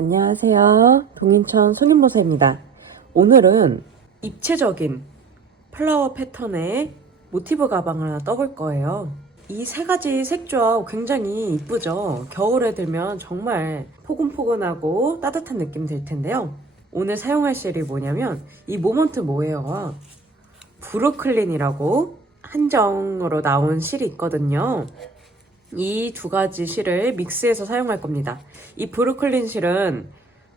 안녕하세요. 동인천 손윤모사입니다. 오늘은 입체적인 플라워 패턴의 모티브 가방을 하나 떠볼 거예요. 이 세 가지 색 조합 굉장히 이쁘죠? 겨울에 들면 정말 포근포근하고 따뜻한 느낌 들 텐데요. 오늘 사용할 실이 뭐냐면 이 모먼트 모헤어와 브루클린이라고 한정으로 나온 실이 있거든요. 이 두 가지 실을 믹스해서 사용할 겁니다. 이 브루클린 실은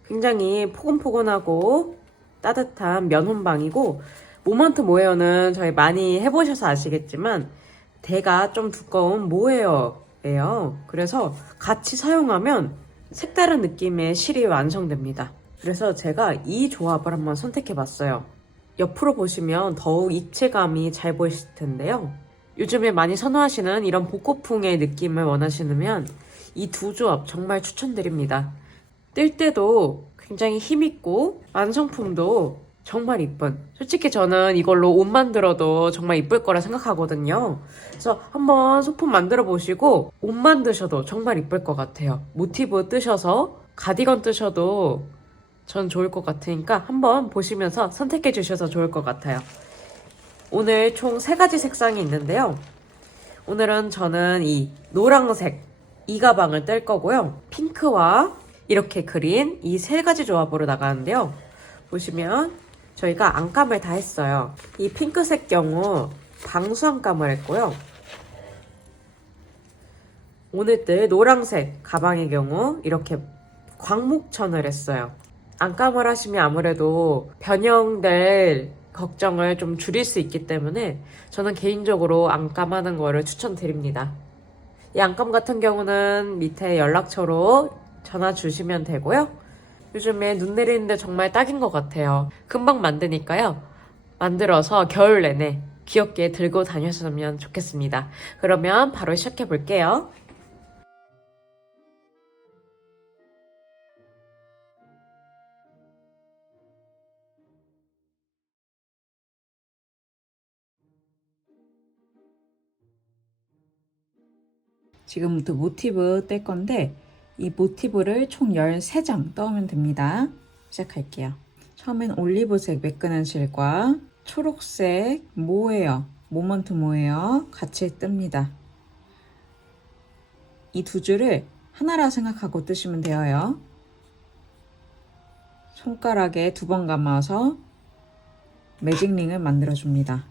굉장히 포근포근하고 따뜻한 면혼방이고, 모먼트 모헤어는 저희 많이 해보셔서 아시겠지만 대가 좀 두꺼운 모헤어예요. 그래서 같이 사용하면 색다른 느낌의 실이 완성됩니다. 그래서 제가 이 조합을 한번 선택해봤어요. 옆으로 보시면 더욱 입체감이 잘 보이실 텐데요. 요즘에 많이 선호하시는 이런 복고풍의 느낌을 원하시면 이 두 조합 정말 추천드립니다. 뜰 때도 굉장히 힘있고 완성품도 정말 이쁜, 솔직히 저는 이걸로 옷 만들어도 정말 이쁠 거라 생각하거든요. 그래서 한번 소품 만들어 보시고 옷 만드셔도 정말 이쁠 것 같아요. 모티브 뜨셔서 가디건 뜨셔도 전 좋을 것 같으니까 한번 보시면서 선택해 주셔서 좋을 것 같아요. 오늘 총 3가지 색상이 있는데요. 오늘은 저는 이 노란색 이 가방을 뗄 거고요. 핑크와 이렇게 그린 이 3가지 조합으로 나가는데요. 보시면 저희가 안감을 다 했어요. 이 핑크색 경우 방수 안감을 했고요. 오늘 뜰 노란색 가방의 경우 이렇게 광목천을 했어요. 안감을 하시면 아무래도 변형될 걱정을 좀 줄일 수 있기 때문에 저는 개인적으로 안감하는 거를 추천드립니다. 이 안감 같은 경우는 밑에 연락처로 전화 주시면 되고요. 요즘에 눈 내리는데 정말 딱인 것 같아요. 금방 만드니까요. 만들어서 겨울 내내 귀엽게 들고 다녔으면 좋겠습니다. 그러면 바로 시작해 볼게요. 지금부터 모티브 뗄 건데 이 모티브를 총 13장 떠오면 됩니다. 시작할게요. 처음엔 올리브색 매끈한 실과 초록색 모헤어, 모먼트 모헤어 같이 뜹니다. 이 두 줄을 하나라 생각하고 뜨시면 되어요. 손가락에 2번 감아서 매직링을 만들어줍니다.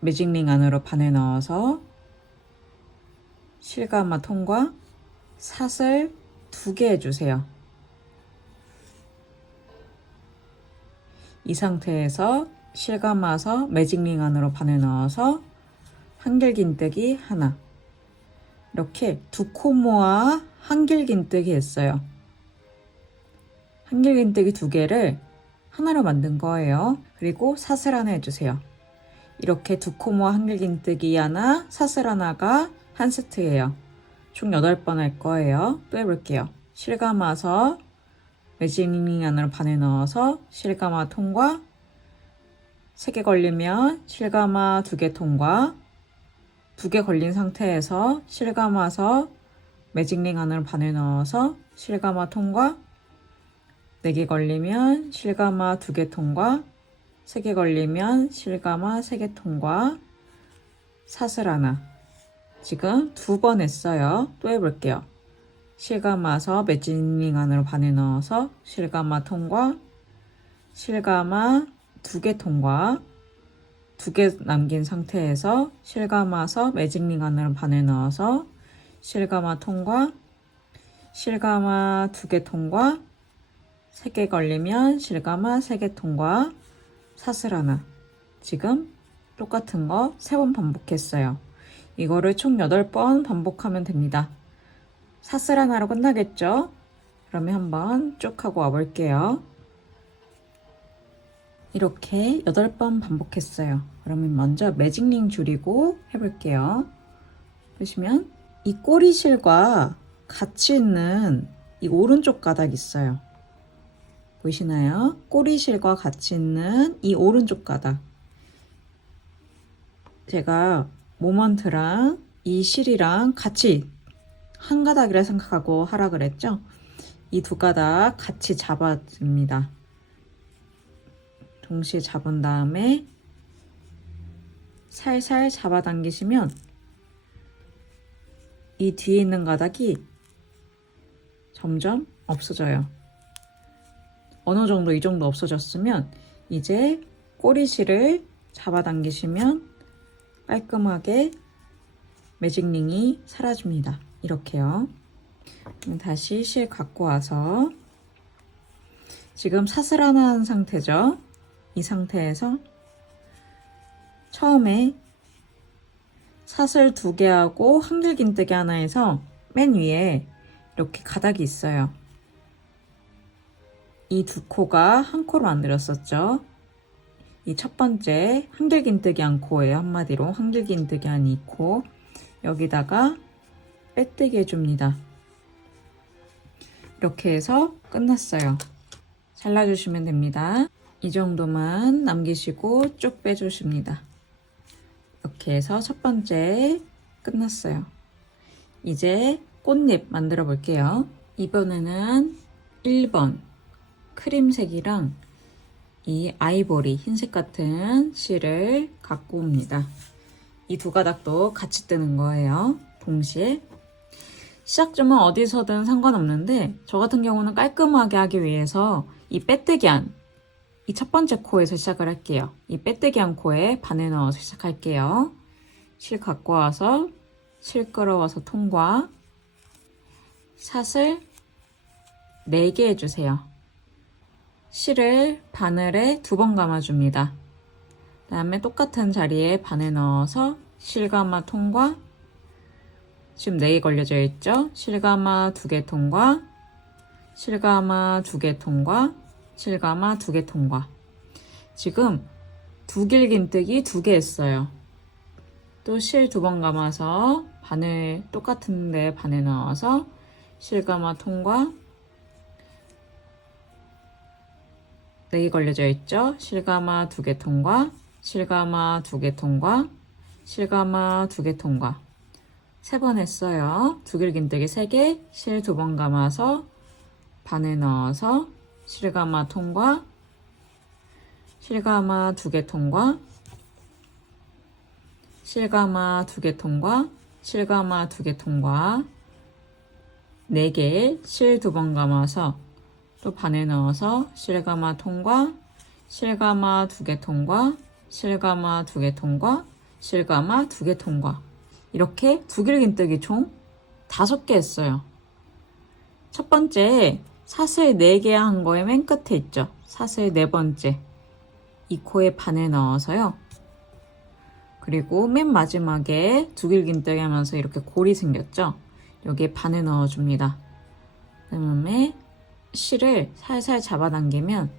매직링 안으로 바늘 넣어서 실감아 통과 사슬 2개 해주세요. 이 상태에서 실감아서 매직링 안으로 바늘 넣어서 한길긴뜨기 하나, 이렇게 2코 모아 한길긴뜨기 했어요. 한길긴뜨기 2개를 하나로 만든 거예요. 그리고 사슬 하나 해주세요. 이렇게 2코 모아 한길긴뜨기 하나, 사슬 하나가 한 세트예요. 총 8번 할 거예요. 또 해볼게요. 실감아서 매직링 안으로 바늘 넣어서 실감아 통과, 3개 걸리면 실감아 2개 통과, 2개 걸린 상태에서 실감아서 매직링 안으로 바늘 넣어서 실감아 통과, 4개 걸리면 실감아 2개 통과, 3개 걸리면 실감아 3개 통과, 사슬 하나. 지금 2번 했어요. 또 해볼게요. 실감아서 매직링 안으로 바늘 넣어서 실감아 통과, 실감아 2개 통과, 2개 남긴 상태에서 실감아서 매직링 안으로 바늘 넣어서 실감아 통과, 실감아 2개 통과, 3개 걸리면 실감아 3개 통과, 사슬 하나. 지금 똑같은 거 3번 반복했어요. 이거를 총 8번 반복하면 됩니다. 사슬 하나로 끝나겠죠? 그러면 한번 쭉 하고 와볼게요. 이렇게 8번 반복했어요. 그러면 먼저 매직링 줄이고 해볼게요. 보시면 이 꼬리실과 같이 있는 이 오른쪽 가닥 있어요. 보이시나요? 꼬리실과 같이 있는 이 오른쪽 가닥. 제가 모먼트랑 이 실이랑 같이 한 가닥이라 생각하고 하라 그랬죠? 이 두 가닥 같이 잡아줍니다. 동시에 잡은 다음에 살살 잡아당기시면 이 뒤에 있는 가닥이 점점 없어져요. 어느 정도 이 정도 없어졌으면 이제 꼬리실을 잡아당기시면 깔끔하게 매직링이 사라집니다. 이렇게요. 다시 실 갖고 와서 지금 사슬하는 상태죠. 이 상태에서 처음에 사슬 2개하고 한길긴뜨기 하나에서 맨 위에 이렇게 가닥이 있어요. 이 두 코가 한 코로 만들었었죠. 이 첫 번째 한길긴뜨기 한 코예요. 한마디로 한길긴뜨기 한 2코. 여기다가 빼뜨기 해줍니다. 이렇게 해서 끝났어요. 잘라주시면 됩니다. 이 정도만 남기시고 쭉 빼주십니다. 이렇게 해서 첫 번째 끝났어요. 이제 꽃잎 만들어 볼게요. 이번에는 1번 크림색이랑 이 아이보리 흰색 같은 실을 갖고 옵니다. 이 두 가닥도 같이 뜨는 거예요. 동시에 시작점은 어디서든 상관없는데 저 같은 경우는 깔끔하게 하기 위해서 이 빼뜨기 한 이 첫 번째 코에서 시작을 할게요. 이 빼뜨기 한 코에 바늘 넣어서 시작할게요. 실 갖고 와서 실 끌어와서 통과, 사슬 4개 해주세요. 실을 바늘에 2번 감아줍니다. 그 다음에 똑같은 자리에 바늘 넣어서 실감아 통과, 지금 4개 걸려져 있죠? 실감아 2개 통과, 실감아 2개 통과, 실감아 2개 통과. 지금 두길긴뜨기 2개 했어요. 또 실 2번 감아서 바늘 똑같은데 바늘 넣어서 실감아 통과, 4개 걸려져 있죠? 실감아 2개 통과, 실감아 2개 통과, 실감아 2개 통과. 3번 했어요. 두길긴뜨기 3개, 실 2번 감아서 바늘 넣어서 실감아 통과, 실감아 2개 통과, 실감아 2개 통과, 실감아 2개 통과. 4개, 실 2번 감아서 또 바늘 넣어서 실감아 통과, 실감아 2개 통과, 실감아 2개 통과, 실감아 2개 통과. 이렇게 두길긴뜨기 총 5개 했어요. 첫 번째 사슬 4개 한 거에 맨 끝에 있죠. 사슬 4번째 이 코에 바늘 넣어서요. 그리고 맨 마지막에 두길긴뜨기 하면서 이렇게 골이 생겼죠. 여기에 바늘 넣어줍니다. 그다음에 실을 살살 잡아당기면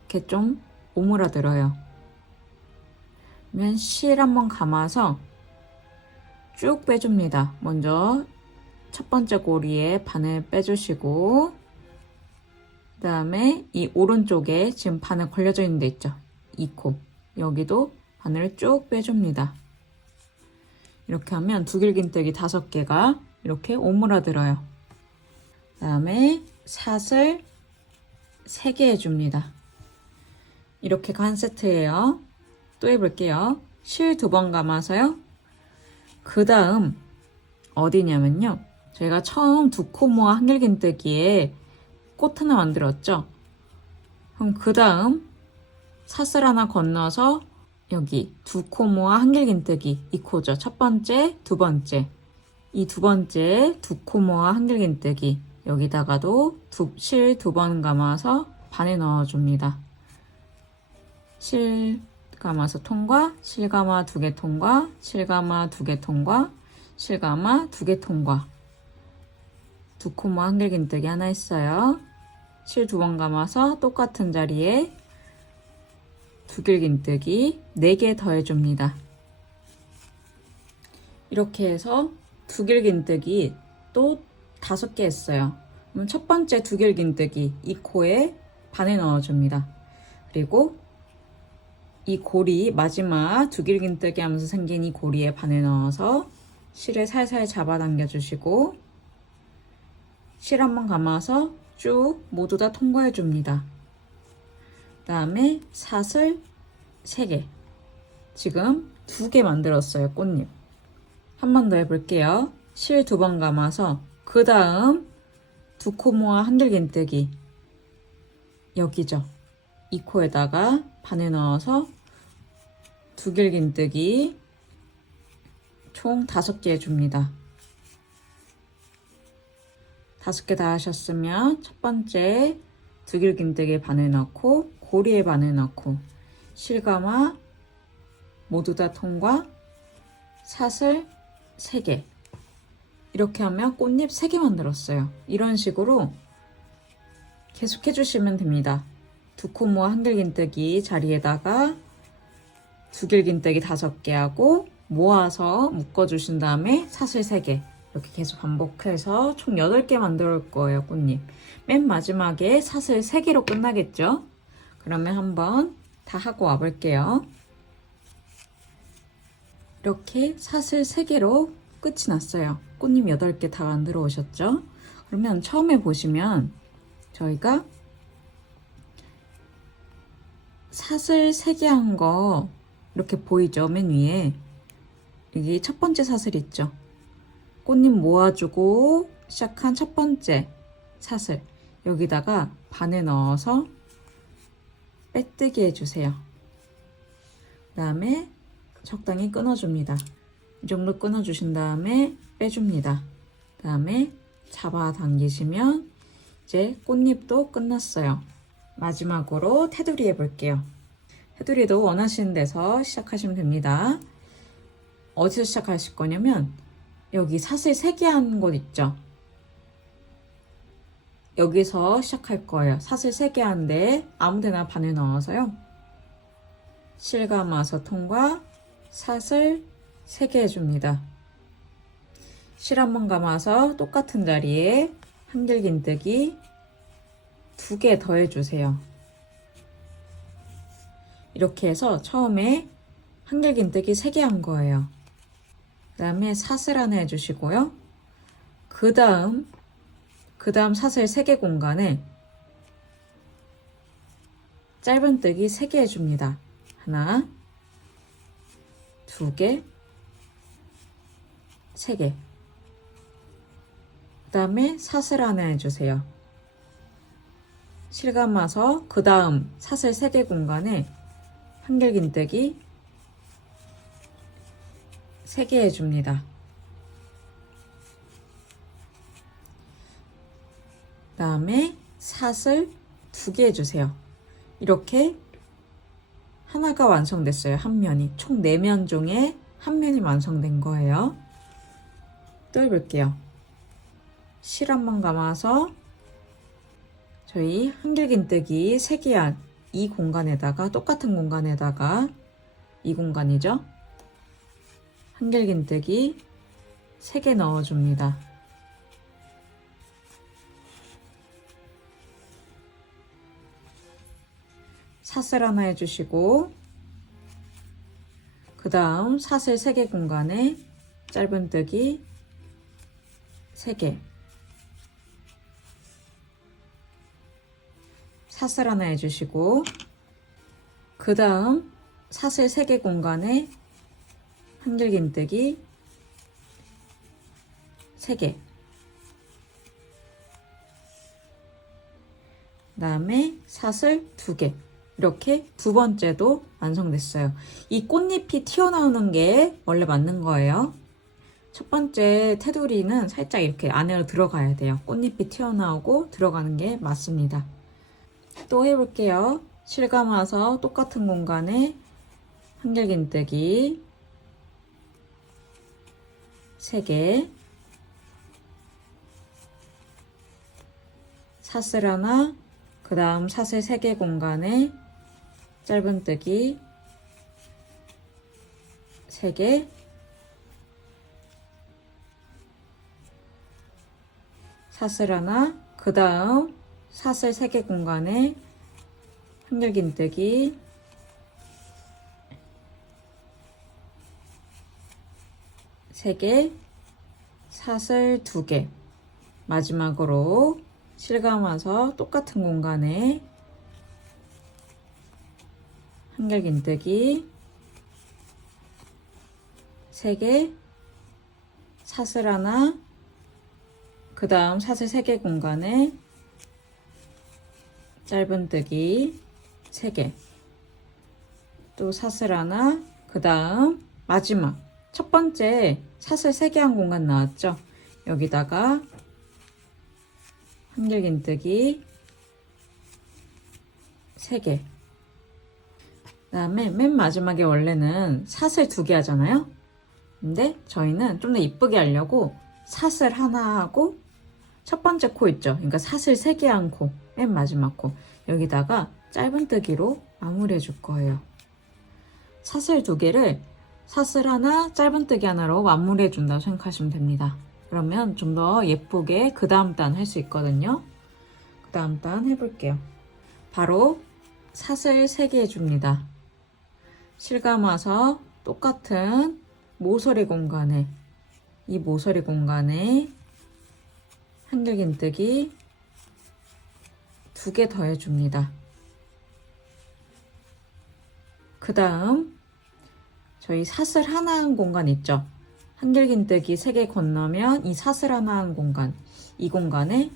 이렇게 좀 오므라들어요. 그러면 실 한번 감아서 쭉 빼줍니다. 먼저 첫 번째 고리에 바늘 빼주시고, 그 다음에 이 오른쪽에 지금 바늘 걸려져 있는 데 있죠. 이 코. 여기도 바늘을 쭉 빼줍니다. 이렇게 하면 두길긴뜨기 5개가 이렇게 오므라들어요. 그 다음에 사슬 3개 해줍니다. 이렇게가 한 세트예요. 또 해볼게요. 실 2번 감아서요. 그 다음 어디냐면요. 저희가 처음 2코 모아 한길긴뜨기에 꽃 하나 만들었죠. 그럼 그 다음 사슬 하나 건너서 여기 2코 모아 한길긴뜨기 이 코죠. 첫 번째, 두 번째. 이 두 번째 2코 모아 한길긴뜨기 여기다가도 실 2번 감아서 바늘 넣어줍니다. 실 감아서 통과, 실감아 2개 통과, 실감아 2개 통과, 실감아 2개 통과. 2코 모아 한길긴뜨기 하나 했어요. 실 2번 감아서 똑같은 자리에 두길긴뜨기 4개 더 해줍니다. 이렇게 해서 두길긴뜨기 또 5개 했어요. 그럼 첫 번째 두길긴뜨기 이 코에 바늘 넣어줍니다. 그리고 이 고리 마지막 두길긴뜨기 하면서 생긴 이 고리에 바늘 넣어서 실을 살살 잡아당겨 주시고, 실 한번 감아서 쭉 모두 다 통과해 줍니다. 그다음에 사슬 3개. 지금 2개 만들었어요, 꽃잎. 한 번 더 해볼게요. 실 2번 감아서 그 다음 두 코 모아 한길긴뜨기. 여기죠. 이 코에다가 바늘 넣어서 두 길긴뜨기 총 5개 해줍니다. 5개 다 하셨으면 첫 번째 두 길긴뜨기에 바늘 넣고 고리에 바늘 넣고 실감아 모두 다 통과 사슬 3개. 이렇게 하면 꽃잎 3개 만들었어요. 이런 식으로 계속 해주시면 됩니다. 두 코 모아 한길긴뜨기 자리에다가 두 길긴뜨기 5개 하고 모아서 묶어주신 다음에 사슬 3개. 이렇게 계속 반복해서 총 8개 만들 올 거예요, 꽃잎. 맨 마지막에 사슬 3개로 끝나겠죠? 그러면 한번 다 하고 와볼게요. 이렇게 사슬 3개로 끝이 났어요. 꽃잎 8개 다 만들어 오셨죠? 그러면 처음에 보시면 저희가 사슬 3개 한 거 이렇게 보이죠? 맨 위에. 여기 첫 번째 사슬 있죠? 꽃잎 모아주고 시작한 첫 번째 사슬. 여기다가 바늘 넣어서 빼뜨기 해주세요. 그 다음에 적당히 끊어줍니다. 이 정도 끊어주신 다음에 빼줍니다. 그 다음에 잡아당기시면 이제 꽃잎도 끝났어요. 마지막으로 테두리 해볼게요. 테두리도 원하시는 데서 시작하시면 됩니다. 어디서 시작하실 거냐면 여기 사슬 3개 한 곳 있죠? 여기서 시작할 거예요. 사슬 3개 한데 아무데나 바늘 넣어서요. 실 감아서 통과 사슬 3개 해줍니다. 실 한번 감아서 똑같은 자리에 한길긴뜨기 2개 더 해주세요. 이렇게 해서 처음에 한길긴뜨기 3개 한 거예요. 그 다음에 사슬 하나 해주시고요. 그 다음 사슬 3개 공간에 짧은뜨기 3개 해줍니다. 하나, 2개, 3개. 그 다음에 사슬 하나 해주세요. 실 감아서 그 다음 사슬 3개 공간에 한길긴뜨기 3개 해줍니다. 그 다음에 사슬 2개 해주세요. 이렇게 하나가 완성됐어요. 한 면이. 총 4면 중에 한 면이 완성된 거예요. 또 해볼게요. 실 한번 감아서 저희 한길긴뜨기 3개 한 이 공간에다가 똑같은 공간에다가 이 공간이죠. 한길긴뜨기 3개 넣어줍니다. 사슬 하나 해주시고 그 다음 사슬 3개 공간에 짧은뜨기 3개 사슬 하나 해주시고 그 다음 사슬 3개 공간에 한길긴뜨기 3개 그 다음에 사슬 2개 이렇게 두 번째도 완성됐어요. 이 꽃잎이 튀어나오는 게 원래 맞는 거예요. 첫 번째 테두리는 살짝 이렇게 안으로 들어가야 돼요. 꽃잎이 튀어나오고 들어가는 게 맞습니다. 또 해볼게요. 실 감아서 똑같은 공간에 한길긴뜨기 3개 사슬 하나 그 다음 사슬 3개 공간에 짧은뜨기 3개 사슬 하나 그 다음 사슬 3개 공간에 한길긴뜨기 3개 사슬 2개 마지막으로 실감아서 똑같은 공간에 한길긴뜨기 3개, 사슬 하나, 그 다음 사슬 3개 공간에 짧은뜨기 3개, 또 사슬 하나, 그 다음 마지막 첫 번째 사슬 3개 한 공간 나왔죠? 여기다가 한길긴뜨기 3개, 그 다음에 맨 마지막에 원래는 사슬 2개 하잖아요? 근데 저희는 좀 더 이쁘게 하려고 사슬 하나 하고 첫 번째 코 있죠? 그러니까 사슬 3개 한 코, 맨 마지막 코 여기다가 짧은뜨기로 마무리해 줄 거예요. 사슬 2개를 사슬 하나, 짧은뜨기 하나로 마무리해 준다고 생각하시면 됩니다. 그러면 좀 더 예쁘게 그 다음 단 할 수 있거든요. 그 다음 단 해볼게요. 바로 사슬 3개 해줍니다. 실감아서 똑같은 모서리 공간에, 이 모서리 공간에 한길긴뜨기 2개 더 해줍니다. 그 다음 저희 사슬 하나 한 공간 있죠? 한길긴뜨기 3개 건너면 이 사슬 하나 한 공간, 이 공간에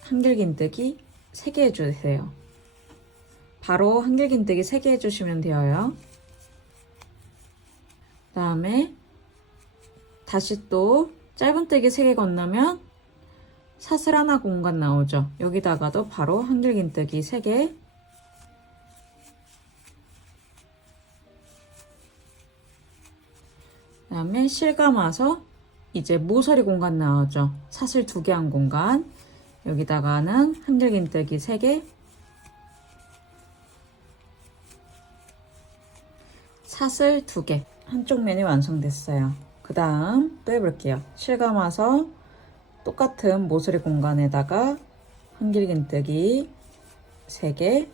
한길긴뜨기 3개 해주세요. 바로 한길긴뜨기 3개 해주시면 되어요. 그 다음에 다시 또 짧은뜨기 3개 건너면 사슬 하나 공간 나오죠? 여기다가도 바로 한길긴뜨기 3개, 그 다음에 실감아서 이제 모서리 공간 나오죠? 사슬 2개 한 공간, 여기다가는 한길긴뜨기 3개, 사슬 2개. 한쪽 면이 완성됐어요. 그 다음 또 해볼게요. 실감아서 똑같은 모서리 공간에다가 한길긴뜨기 3개,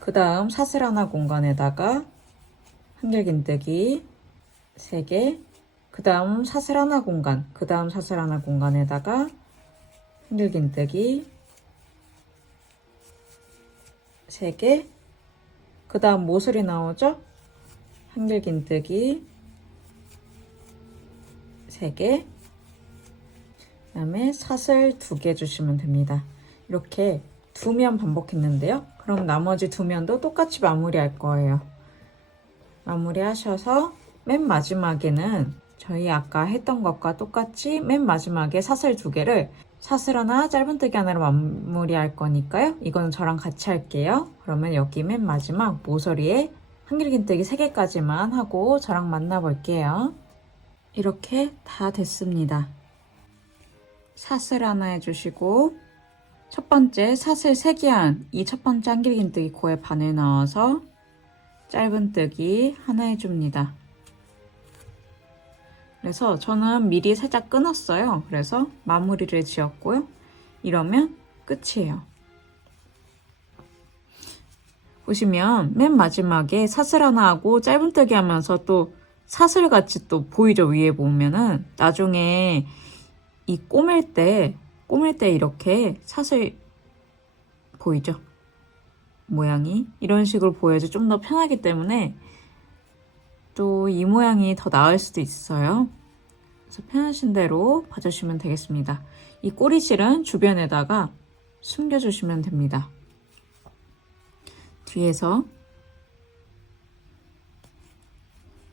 그 다음 사슬 하나 공간에다가 한길긴뜨기 3개, 그 다음 사슬 하나 공간, 그 다음 사슬 하나 공간에다가 한길긴뜨기 3개, 그 다음 모서리 나오죠? 한길긴뜨기 3개, 그 다음에 사슬 2개 주시면 됩니다. 이렇게 2면 반복했는데요. 그럼 나머지 2면도 똑같이 마무리할 거예요. 마무리 하셔서 맨 마지막에는 저희 아까 했던 것과 똑같이 맨 마지막에 사슬 2개를 사슬 하나, 짧은뜨기 하나로 마무리할 거니까요. 이거는 저랑 같이 할게요. 그러면 여기 맨 마지막 모서리에 한길긴뜨기 3개까지만 하고 저랑 만나볼게요. 이렇게 다 됐습니다. 사슬 하나 해주시고 첫 번째 사슬 3개 한 이 첫 번째 한길긴뜨기 코에 바늘 넣어서 짧은뜨기 하나 해줍니다. 그래서 저는 미리 살짝 끊었어요. 그래서 마무리를 지었고요. 이러면 끝이에요. 보시면 맨 마지막에 사슬 하나 하고 짧은뜨기 하면서 또 사슬같이 또 보이죠? 위에 보면은 나중에 이 꼬맬 때 이렇게 사슬 보이죠? 모양이 이런 식으로 보여야지 좀 더 편하기 때문에 또 이 모양이 더 나을 수도 있어요. 그래서 편하신 대로 봐주시면 되겠습니다. 이 꼬리실은 주변에다가 숨겨주시면 됩니다. 뒤에서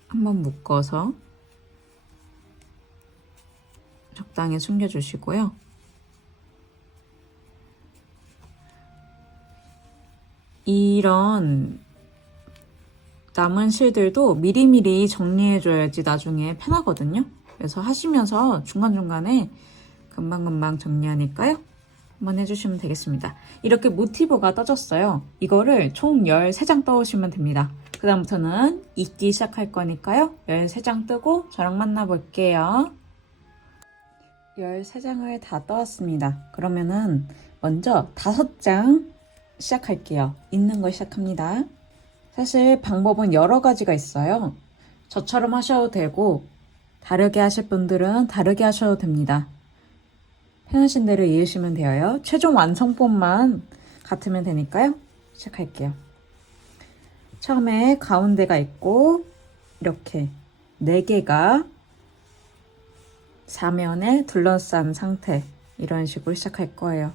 한번 묶어서 적당히 숨겨주시고요. 이런 남은 실들도 미리미리 정리해줘야지 나중에 편하거든요. 그래서 하시면서 중간중간에 금방금방 정리하니까요. 한번 해주시면 되겠습니다. 이렇게 모티브가 떠졌어요. 이거를 총 13장 떠오시면 됩니다. 그 다음부터는 읽기 시작할 거니까요. 13장 뜨고 저랑 만나볼게요. 13장을 다 떠왔습니다. 그러면은 먼저 5장 시작할게요. 읽는 거 시작합니다. 사실 방법은 여러 가지가 있어요. 저처럼 하셔도 되고 다르게 하실 분들은 다르게 하셔도 됩니다. 편하신 대로 이으시면 되어요. 최종 완성본만 같으면 되니까요. 시작할게요. 처음에 가운데가 있고 이렇게 4개가 사면에 둘러싼 상태, 이런 식으로 시작할 거예요.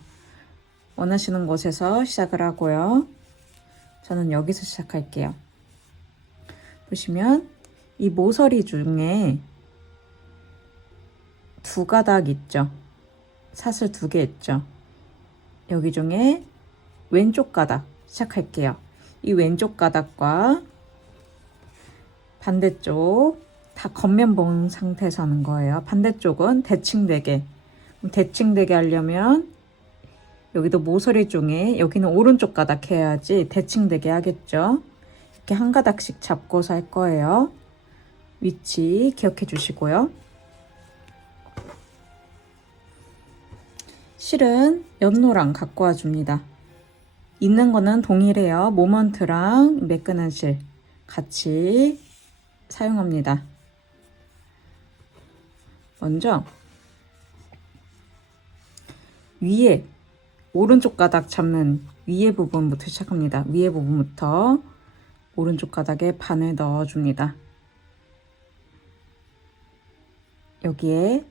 원하시는 곳에서 시작을 하고요. 저는 여기서 시작할게요. 보시면 이 모서리 중에 2가닥 있죠. 사슬 2개 있죠. 여기 중에 왼쪽 가닥 시작할게요. 이 왼쪽 가닥과 반대쪽 다 겉면 본 상태에서 하는 거예요. 반대쪽은 대칭되게. 대칭되게 하려면 여기도 모서리 중에 여기는 오른쪽 가닥 해야지 대칭되게 하겠죠. 이렇게 한 가닥씩 잡고서 할 거예요. 위치 기억해 주시고요. 실은 연노랑 갖고 와줍니다. 있는 거는 동일해요. 모먼트랑 매끈한 실 같이 사용합니다. 먼저 위에 오른쪽 가닥 잡는 위에 부분부터 시작합니다. 위에 부분부터 오른쪽 가닥에 반을 넣어줍니다. 여기에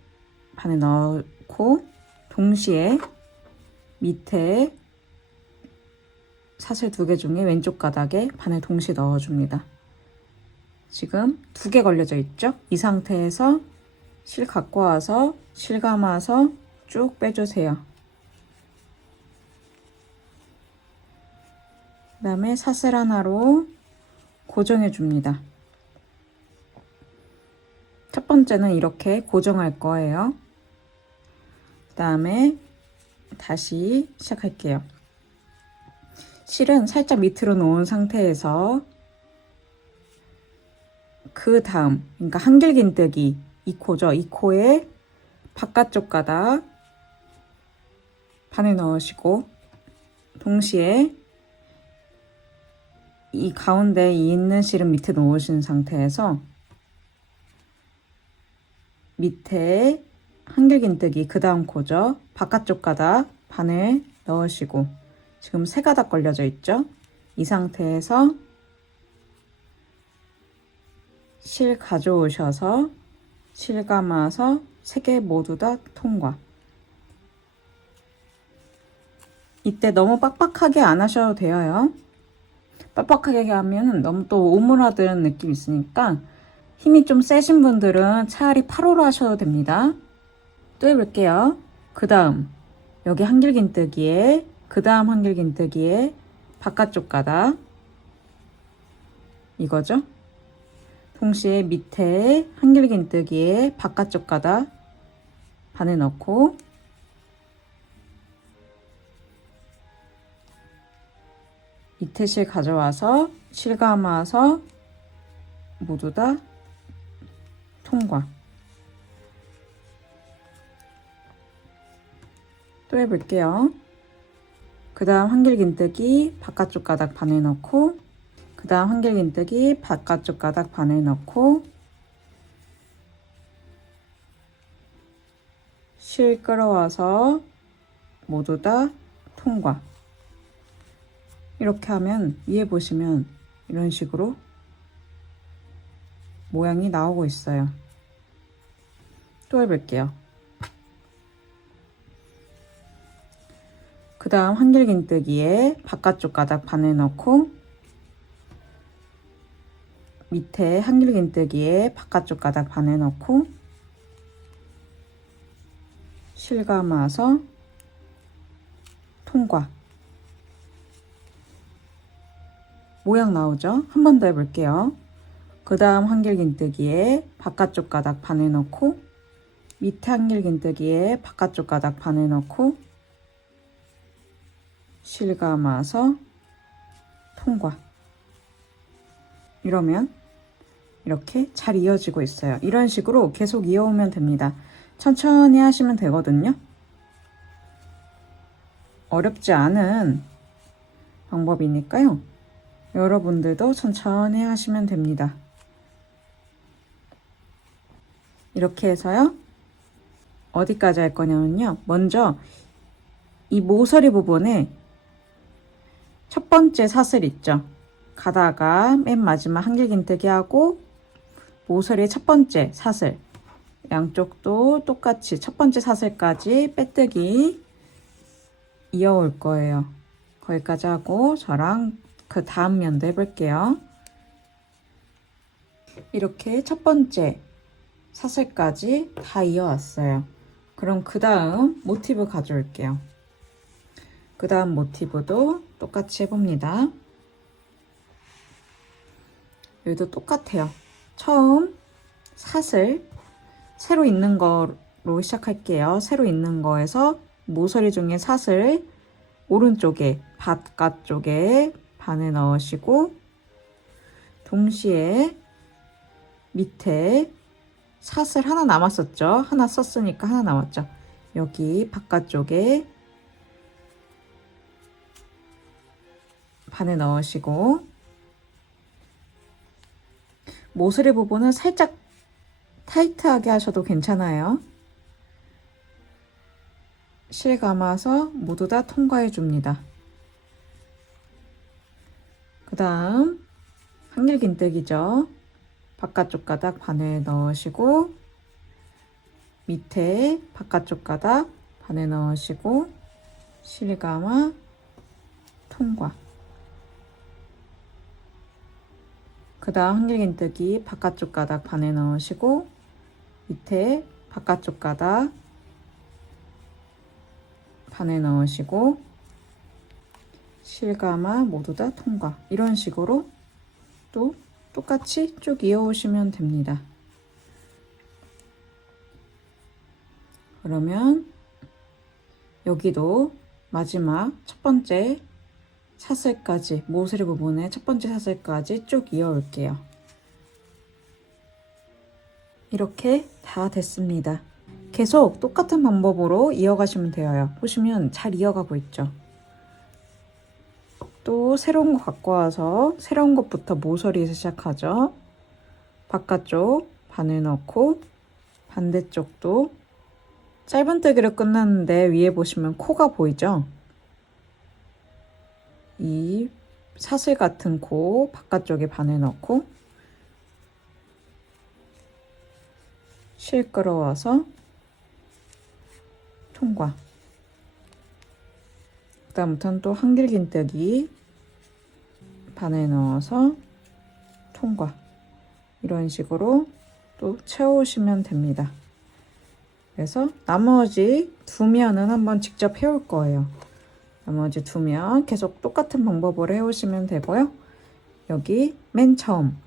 반을 넣고 동시에 밑에 사슬 2개 중에 왼쪽 가닥에 반을 동시에 넣어줍니다. 지금 2개 걸려져 있죠? 이 상태에서 실 갖고 와서 실 감아서 쭉 빼주세요. 그 다음에 사슬 하나로 고정해 줍니다. 첫 번째는 이렇게 고정할 거예요. 그 다음에 다시 시작할게요. 실은 살짝 밑으로 놓은 상태에서 그 다음, 그러니까 한길긴뜨기 이 코죠. 이 코에 바깥쪽 가닥 반을 넣으시고 동시에 이 가운데 있는 실은 밑에 놓으신 상태에서 밑에 한길긴뜨기 그 다음 코죠. 바깥쪽 가닥 반을 넣으시고 지금 3가닥 걸려져 있죠. 이 상태에서 실 가져오셔서 실 감아서 3개 모두 다 통과. 이때 너무 빡빡하게 안 하셔도 돼요. 빡빡하게 하면 너무 또 오므라드는 느낌이 있으니까 힘이 좀 세신 분들은 차라리 8호로 하셔도 됩니다. 또 해볼게요. 그 다음 여기 한길긴뜨기에 그 다음 한길긴뜨기에 바깥쪽 가닥 이거죠. 동시에 밑에 한길긴뜨기에 바깥쪽 가닥 반을 넣고 밑에 실 가져와서 실 감아서 모두 다 통과. 또 해볼게요. 그 다음 한길긴뜨기 바깥쪽 가닥 반을 넣고 그 다음 한길긴뜨기 바깥쪽 가닥 반을 넣고 실 끌어와서 모두 다 통과. 이렇게 하면 위에 보시면 이런 식으로 모양이 나오고 있어요. 또 해볼게요. 그 다음 한길긴뜨기에 바깥쪽 가닥 반을 넣고 밑에 한길긴뜨기에 바깥쪽 가닥 반을 넣고 실 감아서 통과. 모양 나오죠? 한 번 더 해볼게요. 그 다음 한길긴뜨기에 바깥쪽 가닥 반을 넣고 밑에 한길긴뜨기에 바깥쪽 가닥 반을 넣고 실 감아서 통과. 이러면 이렇게 잘 이어지고 있어요. 이런 식으로 계속 이어오면 됩니다. 천천히 하시면 되거든요. 어렵지 않은 방법이니까요. 여러분들도 천천히 하시면 됩니다. 이렇게 해서요. 어디까지 할 거냐면요. 먼저 이 모서리 부분에 첫 번째 사슬 있죠. 가다가 맨 마지막 한길긴뜨기 하고 모서리의 첫 번째 사슬 양쪽도 똑같이 첫 번째 사슬까지 빼뜨기 이어올 거예요. 거기까지 하고 저랑 그 다음 면도 해볼게요. 이렇게 첫 번째 사슬까지 다 이어왔어요. 그럼 그 다음 모티브 가져올게요. 그 다음 모티브도 똑같이 해봅니다. 여기도 똑같아요. 처음 사슬 새로 있는 거로 시작할게요. 새로 있는 거에서 모서리 중에 사슬 오른쪽에 바깥쪽에 반을 넣으시고 동시에 밑에 사슬 하나 남았었죠. 하나 썼으니까 하나 남았죠. 여기 바깥쪽에 반을 넣으시고 모서리 부분은 살짝 타이트하게 하셔도 괜찮아요. 실 감아서 모두 다 통과해 줍니다. 그 다음 한길긴뜨기죠. 바깥쪽 가닥 반을 넣으시고 밑에 바깥쪽 가닥 반을 넣으시고 실 감아 통과. 그 다음 한길긴뜨기 바깥쪽 가닥 반을 넣으시고 밑에 바깥쪽 가닥 반을 넣으시고 실감아 모두 다 통과. 이런 식으로 또 똑같이 쭉 이어오시면 됩니다. 그러면 여기도 마지막 첫 번째 사슬까지 모서리 부분에 첫 번째 사슬까지 쭉 이어올게요. 이렇게 다 됐습니다. 계속 똑같은 방법으로 이어가시면 돼요. 보시면 잘 이어가고 있죠. 또 새로운 거 갖고 와서 새로운 것부터 모서리에서 시작하죠. 바깥쪽 바늘 넣고 반대쪽도 짧은뜨기로 끝났는데 위에 보시면 코가 보이죠? 이 사슬 같은 코 바깥쪽에 바늘 넣고 실 끌어와서 통과. 그 다음부터는 또 한길긴뜨기 바늘 넣어서 통과. 이런 식으로 또 채워오시면 됩니다. 그래서 나머지 두 면은 한번 직접 해올 거예요. 나머지 두 면 계속 똑같은 방법으로 해오시면 되고요. 여기 맨 처음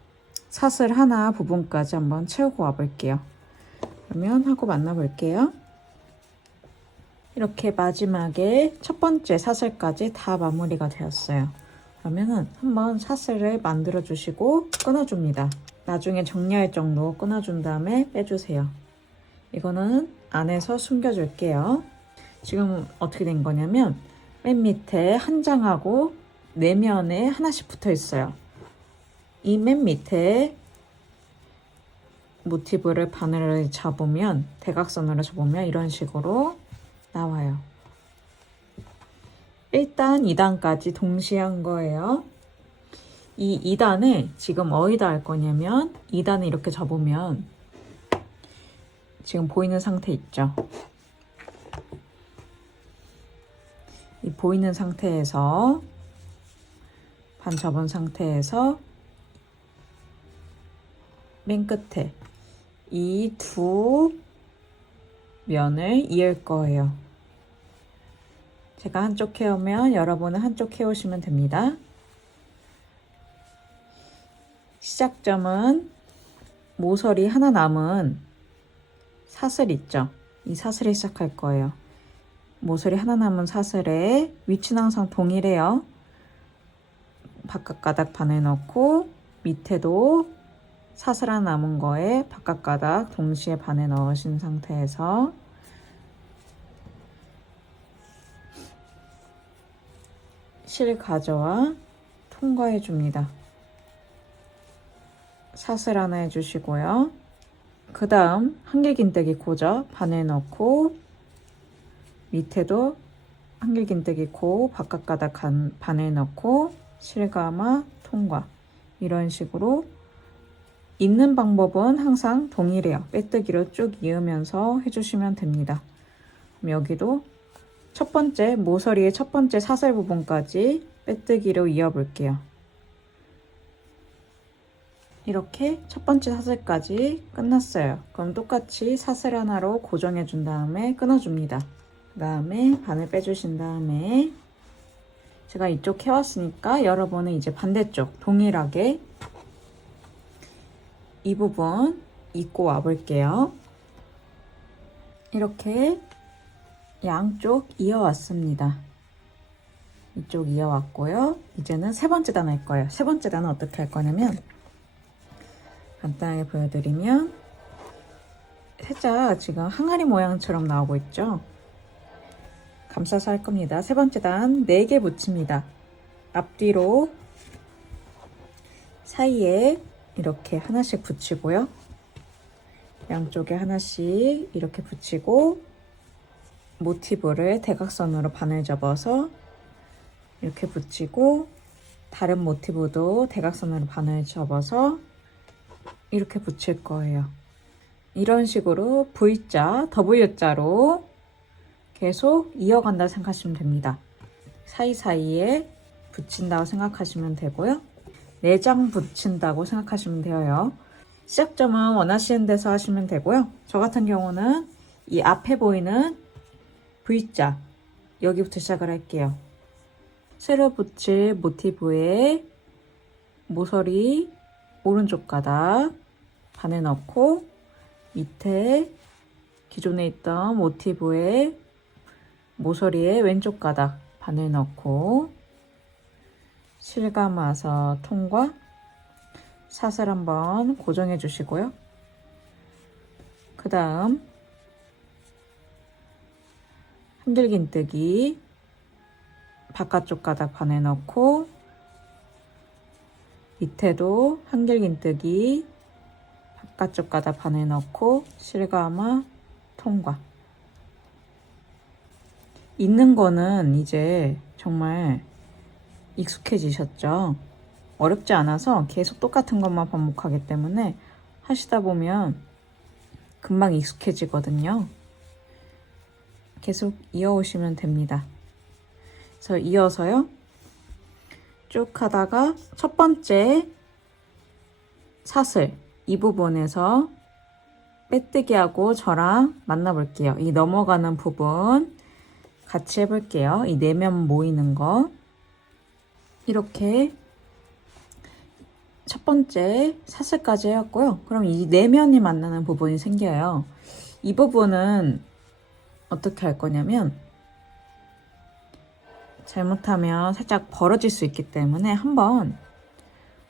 사슬 하나 부분까지 한번 채우고 와 볼게요. 그러면 하고 만나 볼게요. 이렇게 마지막에 첫 번째 사슬까지 다 마무리가 되었어요. 그러면은 한번 사슬을 만들어 주시고 끊어줍니다. 나중에 정리할 정도 끊어준 다음에 빼주세요. 이거는 안에서 숨겨줄게요. 지금 어떻게 된 거냐면 맨 밑에 한 장하고 내면에 하나씩 붙어 있어요. 이 맨 밑에 모티브를 바늘을 잡으면 대각선으로 잡으면 이런 식으로 나와요. 일단 2단까지 동시에 한 거예요. 이 2단을 지금 어디다 할 거냐면 2단을 이렇게 접으면 지금 보이는 상태 있죠? 이 보이는 상태에서 반 접은 상태에서 맨 끝에 이 두 면을 이을 거예요. 제가 한쪽 해오면 여러분은 한쪽 해오시면 됩니다. 시작점은 모서리 하나 남은 사슬 있죠? 이 사슬에 시작할 거예요. 모서리 하나 남은 사슬에 위치는 항상 동일해요. 바깥 가닥 바늘 넣고 밑에도 사슬 하나 남은 거에 바깥 가닥 동시에 바늘 넣으신 상태에서 실 가져와 통과해 줍니다. 사슬 하나 해주시고요. 그 다음 한길긴뜨기 고죠. 바늘 넣고 밑에도 한길긴뜨기 고 바깥가닥 바늘 넣고 실감아 통과. 이런 식으로 잇는 방법은 항상 동일해요. 빼뜨기로 쭉 이으면서 해주시면 됩니다. 그럼 여기도 첫 번째 모서리의 첫 번째 사슬 부분까지 빼뜨기로 이어볼게요. 이렇게 첫 번째 사슬까지 끝났어요. 그럼 똑같이 사슬 하나로 고정해 준 다음에 끊어줍니다. 그 다음에 바늘 빼주신 다음에 제가 이쪽 해왔으니까 여러분은 이제 반대쪽 동일하게 이 부분 입고 와볼게요. 이렇게 양쪽 이어왔습니다. 이쪽 이어왔고요. 이제는 세 번째 단 할 거예요. 세 번째 단은 어떻게 할 거냐면 간단하게 보여드리면 살짝 지금 항아리 모양처럼 나오고 있죠. 감싸서 할 겁니다. 세 번째 단 4개 붙입니다. 앞뒤로 사이에 이렇게 하나씩 붙이고요. 양쪽에 하나씩 이렇게 붙이고 모티브를 대각선으로 바늘 접어서 이렇게 붙이고 다른 모티브도 대각선으로 바늘 접어서 이렇게 붙일 거예요. 이런 식으로 V자, W자로 계속 이어간다 생각하시면 됩니다. 사이사이에 붙인다고 생각하시면 되고요. 4장 붙인다고 생각하시면 돼요. 시작점은 원하시는 데서 하시면 되고요. 저 같은 경우는 이 앞에 보이는 V자 여기부터 시작을 할게요. 새로 붙일 모티브에 모서리 오른쪽 가닥 바늘 넣고 밑에 기존에 있던 모티브에 모서리에 왼쪽 가닥 바늘 넣고 실감아서 통과 사슬 한번 고정해 주시고요. 그 다음 한길긴뜨기 바깥쪽 가닥 바늘 넣고 밑에도 한길긴뜨기 바깥쪽 가닥 바늘 넣고 실감아 통과. 있는 거는 이제 정말 익숙해지셨죠? 어렵지 않아서 계속 똑같은 것만 반복하기 때문에 하시다 보면 금방 익숙해지거든요. 계속 이어오시면 됩니다. 그래서 이어서요. 쭉 하다가 첫 번째 사슬 이 부분에서 빼뜨기하고 저랑 만나볼게요. 이 넘어가는 부분 같이 해볼게요. 이 내면 모이는 거 이렇게 첫 번째 사슬까지 해왔고요. 그럼 이 내면이 만나는 부분이 생겨요. 이 부분은 어떻게 할 거냐면 잘못하면 살짝 벌어질 수 있기 때문에 한번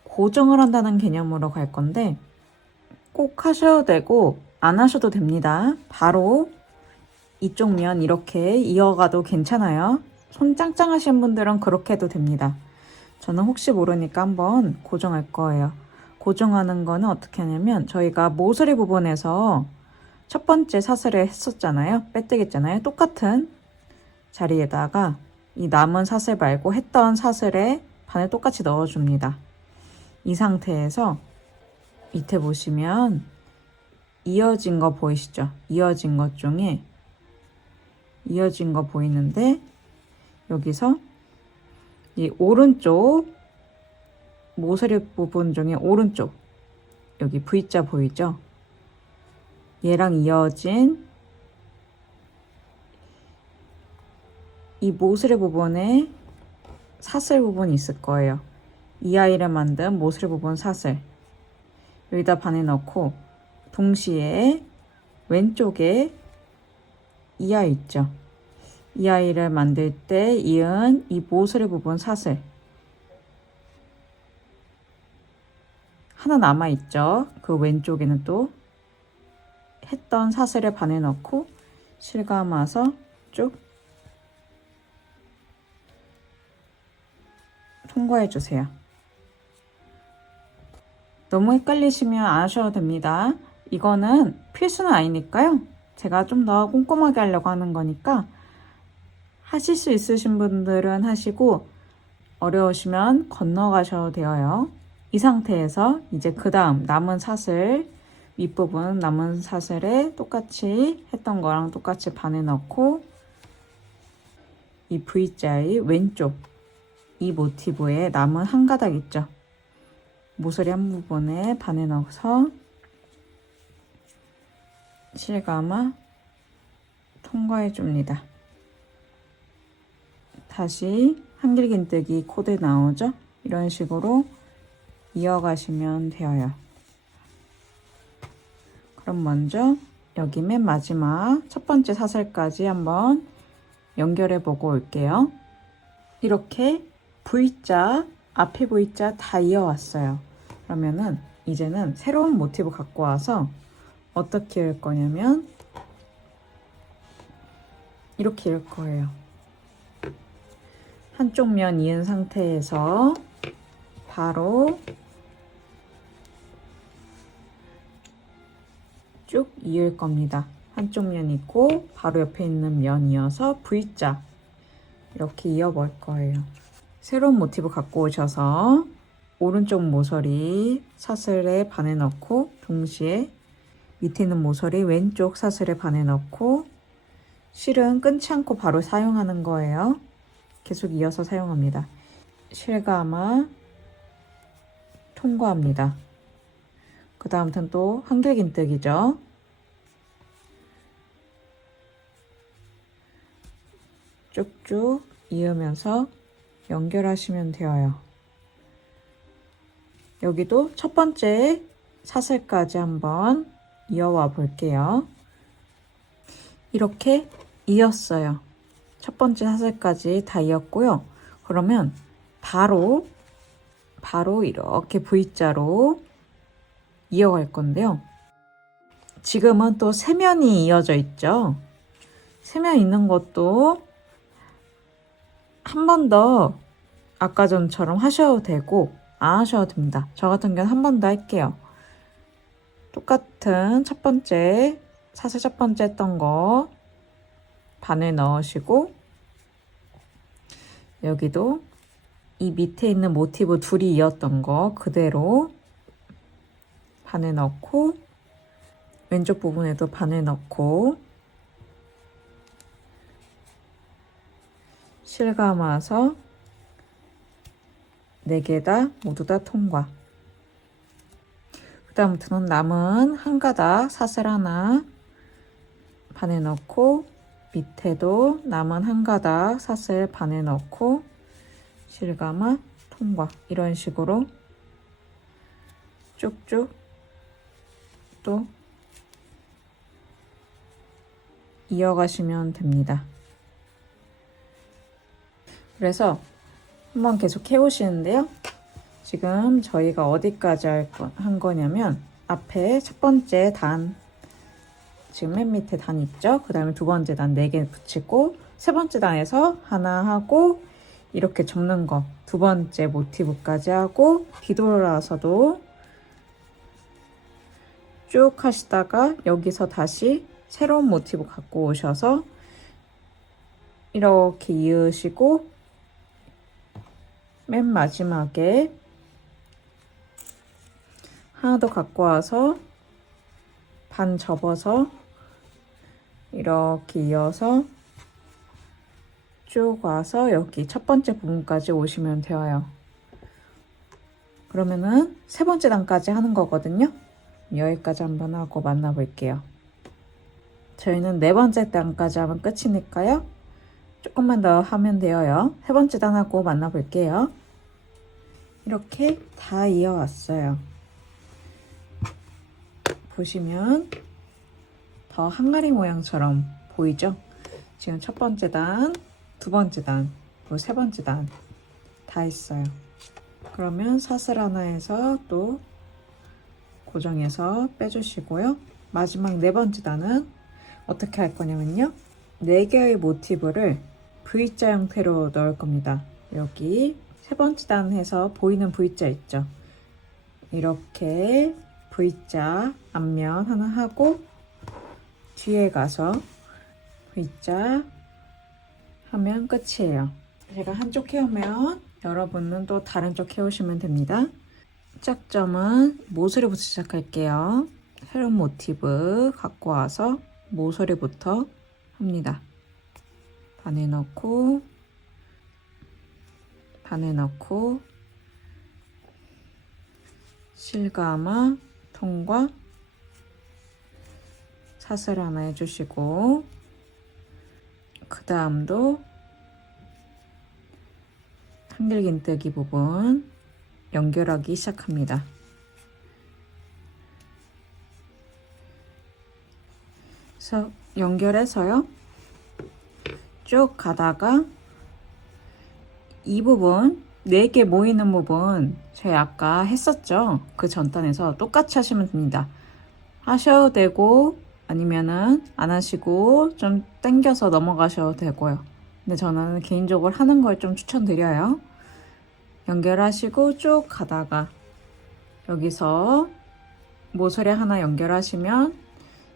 고정을 한다는 개념으로 갈 건데 꼭 하셔도 되고 안 하셔도 됩니다. 바로 이쪽 면 이렇게 이어가도 괜찮아요. 손 짱짱하신 분들은 그렇게 해도 됩니다. 저는 혹시 모르니까 한번 고정할 거예요. 고정하는 거는 어떻게 하냐면 저희가 모서리 부분에서 첫 번째 사슬을 했었잖아요. 빼뜨겼잖아요. 똑같은 자리에다가 이 남은 사슬 말고 했던 사슬에 바늘 똑같이 넣어줍니다. 이 상태에서 밑에 보시면 이어진 거 보이시죠? 이어진 것 중에 이어진 거 보이는데 여기서 이 오른쪽 모서리 부분 중에 오른쪽 여기 V자 보이죠? 얘랑 이어진 이 모서리 부분에 사슬 부분이 있을 거예요. 이 아이를 만든 모서리 부분 사슬 여기다 바늘 넣고 동시에 왼쪽에 이 아이 있죠? 이 아이를 만들 때 이은 이 모서리 부분 사슬 하나 남아있죠? 그 왼쪽에는 또 했던 사슬에 바늘 넣고 실감아서 쭉 통과해 주세요. 너무 헷갈리시면 안 하셔도 됩니다. 이거는 필수는 아니니까요. 제가 좀 더 꼼꼼하게 하려고 하는 거니까 하실 수 있으신 분들은 하시고 어려우시면 건너가셔도 되어요. 이 상태에서 이제 그 다음 남은 사슬 윗부분 남은 사슬에 똑같이 했던 거랑 똑같이 반에 넣고 이 V자의 왼쪽 이 모티브에 남은 한 가닥 있죠. 모서리 한 부분에 반에 넣어서 실감아 통과해 줍니다. 다시 한길긴뜨기 코드 나오죠? 이런 식으로 이어가시면 되어요. 그럼 먼저 여기 맨 마지막 첫 번째 사슬까지 한번 연결해 보고 올게요. 이렇게 V자, 앞에 V자 다 이어왔어요. 그러면은 이제는 새로운 모티브 갖고 와서 어떻게 할 거냐면 이렇게 할 거예요. 한쪽 면 이은 상태에서 바로 쭉 이을 겁니다. 한쪽 면 있고 바로 옆에 있는 면 이어서 V자 이렇게 이어볼 거예요. 새로운 모티브 갖고 오셔서 오른쪽 모서리 사슬에 반에 넣고 동시에 밑에 있는 모서리 왼쪽 사슬에 반에 넣고 실은 끊지 않고 바로 사용하는 거예요. 계속 이어서 사용합니다. 실감아 통과합니다. 그 다음부터는 또 한길긴뜨기죠. 쭉쭉 이으면서 연결하시면 되어요. 여기도 첫 번째 사슬까지 한번 이어와 볼게요. 이렇게 이었어요. 첫 번째 사슬까지 다 이었고요. 그러면 바로 이렇게 V자로 이어갈 건데요. 지금은 또 세면이 이어져 있죠. 세면 있는 것도 한 번 더 아까 전처럼 하셔도 되고 안 하셔도 됩니다. 저 같은 경우는 한 번 더 할게요. 똑같은 첫 번째 사슬 첫 번째 했던 거 반을 넣으시고 여기도 이 밑에 있는 모티브 둘이 이었던 거 그대로 반을 넣고 왼쪽 부분에도 반을 넣고 실감아서 4개 다 모두 다 통과. 그 다음부터는 남은 한 가닥 사슬 하나 반에 넣고 밑에도 남은 한 가닥 사슬 반에 넣고 실감아 통과. 이런 식으로 쭉쭉 또 이어가시면 됩니다. 그래서 한번 계속 해오시는데요. 지금 저희가 어디까지 한 거냐면 앞에 첫 번째 단 지금 맨 밑에 단 있죠? 그 다음에 두 번째 단 4개 붙이고 세 번째 단에서 하나 하고 이렇게 접는 거 두 번째 모티브까지 하고 뒤돌아서도 쭉 하시다가 여기서 다시 새로운 모티브 갖고 오셔서 이렇게 이으시고 맨 마지막에 하나 더 갖고 와서 반 접어서 이렇게 이어서 쭉 와서 여기 첫 번째 부분까지 오시면 되어요. 그러면은 세 번째 단까지 하는 거거든요. 여기까지 한번 하고 만나볼게요. 저희는 네 번째 단까지 하면 끝이니까요. 조금만 더 하면 되어요. 세 번째 단 하고 만나볼게요. 이렇게 다 이어왔어요. 보시면 더 항아리 모양처럼 보이죠? 지금 첫 번째 단, 두 번째 단, 그리고 세 번째 단 다 했어요. 그러면 사슬 하나에서 또 고정해서 빼주시고요. 마지막 네 번째 단은 어떻게 할 거냐면요. 4개의 모티브를 V자 형태로 넣을 겁니다. 여기 세 번째 단 해서 보이는 V자 있죠. 이렇게 V자 앞면 하나 하고 뒤에 가서 V자 하면 끝이에요. 제가 한쪽 해오면 여러분은 또 다른 쪽 해오시면 됩니다. 시작점은 모서리부터 시작할게요. 새로운 모티브 갖고 와서 모서리부터 합니다. 반에 넣고 실가마 통과 사슬 하나 해주시고 그 다음도 한길긴뜨기 부분 연결하기 시작합니다. 그래서 연결해서요 쭉 가다가 이 부분 4개 모이는 부분 저희 아까 했었죠. 그 전단에서 똑같이 하시면 됩니다. 하셔도 되고 아니면은 안 하시고 좀 당겨서 넘어가셔도 되고요. 근데 저는 개인적으로 하는 걸 좀 추천드려요. 연결하시고 쭉 가다가 여기서 모서리 하나 연결하시면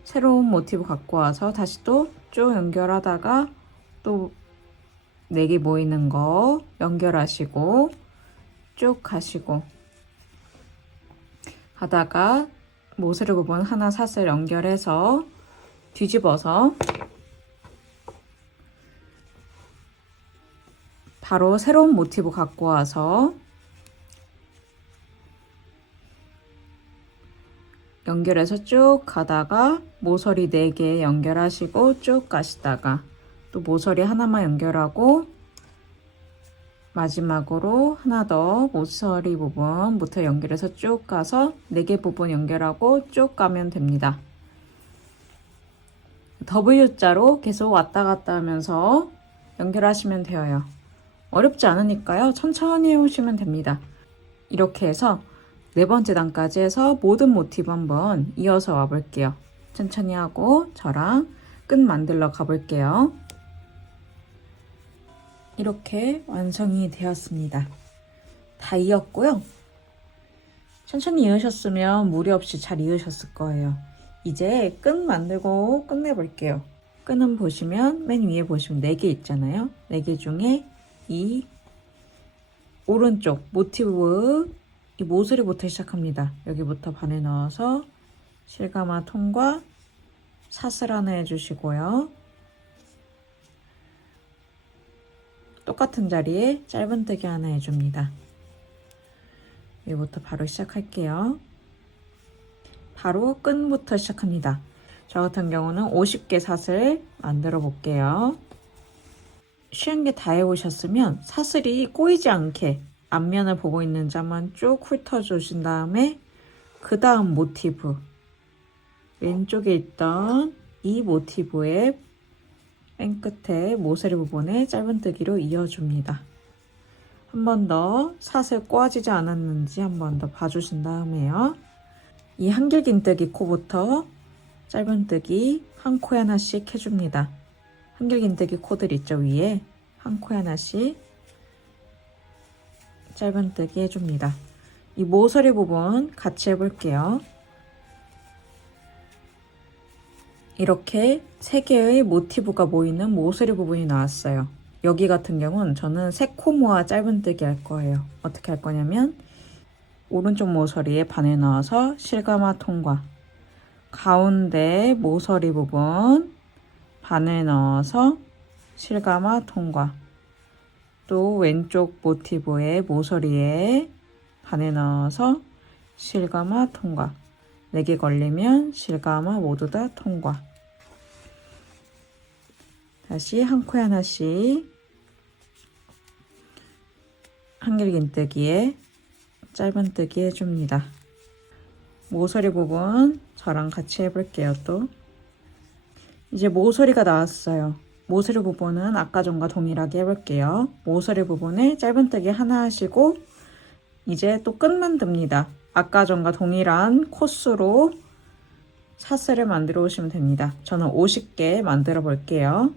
새로운 모티브 갖고 와서 다시 또 쭉 연결하다가 또 4개 모이는 거 연결하시고 쭉 가시고 가다가 모서리 부분 하나 사슬 연결해서 뒤집어서 바로 새로운 모티브 갖고 와서 연결해서 쭉 가다가 모서리 4개 연결하시고 쭉 가시다가 또 모서리 하나만 연결하고 마지막으로 하나 더 모서리 부분부터 연결해서 쭉 가서 4개 부분 연결하고 쭉 가면 됩니다. W자로 계속 왔다 갔다 하면서 연결하시면 되어요. 어렵지 않으니까요. 천천히 해오시면 됩니다. 이렇게 해서 4번째 단까지 해서 모든 모티브 한번 이어서 와볼게요. 천천히 하고 저랑 끝 만들러 가볼게요. 이렇게 완성이 되었습니다. 다 이었고요. 천천히 이으셨으면 무리 없이 잘 이으셨을 거예요. 이제 끝 만들고 끝내볼게요. 끈은 보시면 맨 위에 보시면 4개 있잖아요. 4개 중에 이 오른쪽 모티브 이 모서리부터 시작합니다. 여기부터 반에 넣어서 실가마 통과 사슬 하나 해주시고요. 똑같은 자리에 짧은뜨기 하나 해줍니다. 여기부터 바로 시작할게요. 바로 끈부터 시작합니다. 저 같은 경우는 50개 사슬 만들어 볼게요. 쉬운 게 다 해오셨으면 사슬이 꼬이지 않게 앞면을 보고 있는지 한번 쭉 훑어주신 다음에 그 다음 모티브 왼쪽에 있던 이 모티브의 맨 끝에 모서리 부분에 짧은뜨기로 이어줍니다. 한 번 더 사슬 꼬아지지 않았는지 한 번 더 봐주신 다음에요. 이 한길긴뜨기 코부터 짧은뜨기 한 코에 하나씩 해줍니다. 한길긴뜨기 코들 있죠, 위에 한 코에 하나씩 짧은뜨기 해줍니다. 이 모서리 부분 같이 해볼게요. 이렇게 3개의 모티브가 모이는 모서리 부분이 나왔어요. 여기 같은 경우는 저는 3코 모아 짧은뜨기 할 거예요. 어떻게 할 거냐면 오른쪽 모서리에 반을 넣어서 실가마 통과, 가운데 모서리 부분 반을 넣어서 실가마 통과, 또 왼쪽 모티브의 모서리에 반을 넣어서 실가마 통과, 4개 걸리면 실가마 모두 다 통과. 다시 한 코에 하나씩 한길긴뜨기에 짧은뜨기 해줍니다. 모서리 부분 저랑 같이 해볼게요. 또 이제 모서리가 나왔어요. 모서리 부분은 아까 전과 동일하게 해볼게요. 모서리 부분에 짧은뜨기 하나 하시고 이제 또 끝 만듭니다. 아까 전과 동일한 코스로 사슬을 만들어 오시면 됩니다. 저는 50개 만들어 볼게요.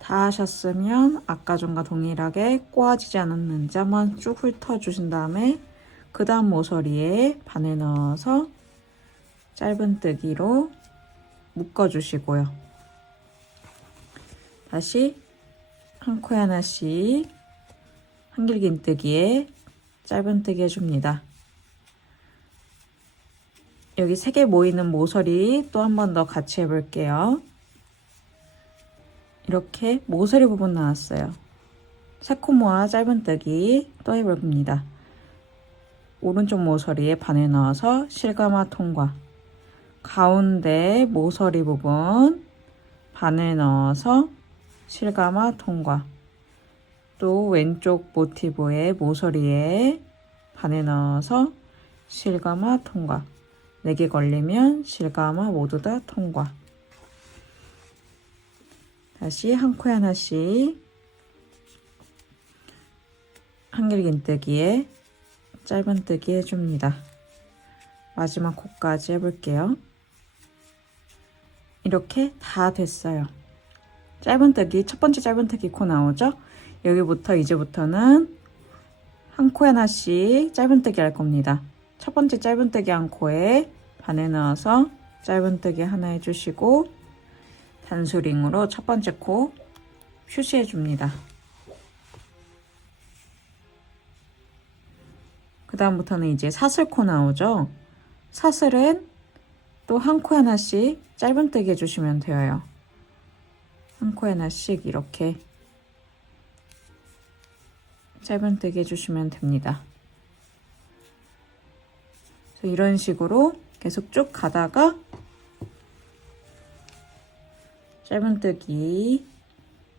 다 하셨으면 아까 전과 동일하게 꼬아지지 않았는지 한번 쭉 훑어 주신 다음에 그 다음 모서리에 바늘 넣어서 짧은뜨기로 묶어주시고요. 다시 한 코에 하나씩 한길긴뜨기에 짧은뜨기 해줍니다. 여기 3개 모이는 모서리 또 한 번 더 같이 해볼게요. 이렇게 모서리 부분 나왔어요. 3코 모아 짧은뜨기 또 해볼 겁니다. 오른쪽 모서리에 바늘 넣어서 실가마 통과, 가운데 모서리 부분 바늘 넣어서 실가마 통과, 또 왼쪽 모티브의 모서리에 바늘 넣어서 실가마 통과, 4개 걸리면 실가마 모두 다 통과. 다시 한 코에 하나씩 한길긴뜨기에 짧은뜨기 해줍니다. 마지막 코까지 해볼게요. 이렇게 다 됐어요. 짧은뜨기, 첫 번째 짧은뜨기 코 나오죠? 여기부터 이제부터는 한 코에 하나씩 짧은뜨기 할 겁니다. 첫 번째 짧은뜨기 한 코에 바늘 넣어서 짧은뜨기 하나 해주시고 단수링으로 첫 번째 코 표시해 줍니다. 그 다음부터는 이제 사슬코 나오죠? 사슬은 또 한 코에 하나씩 짧은뜨기 해주시면 돼요. 한 코에 하나씩 이렇게 짧은뜨기 해주시면 됩니다. 그래서 이런 식으로 계속 쭉 가다가 짧은뜨기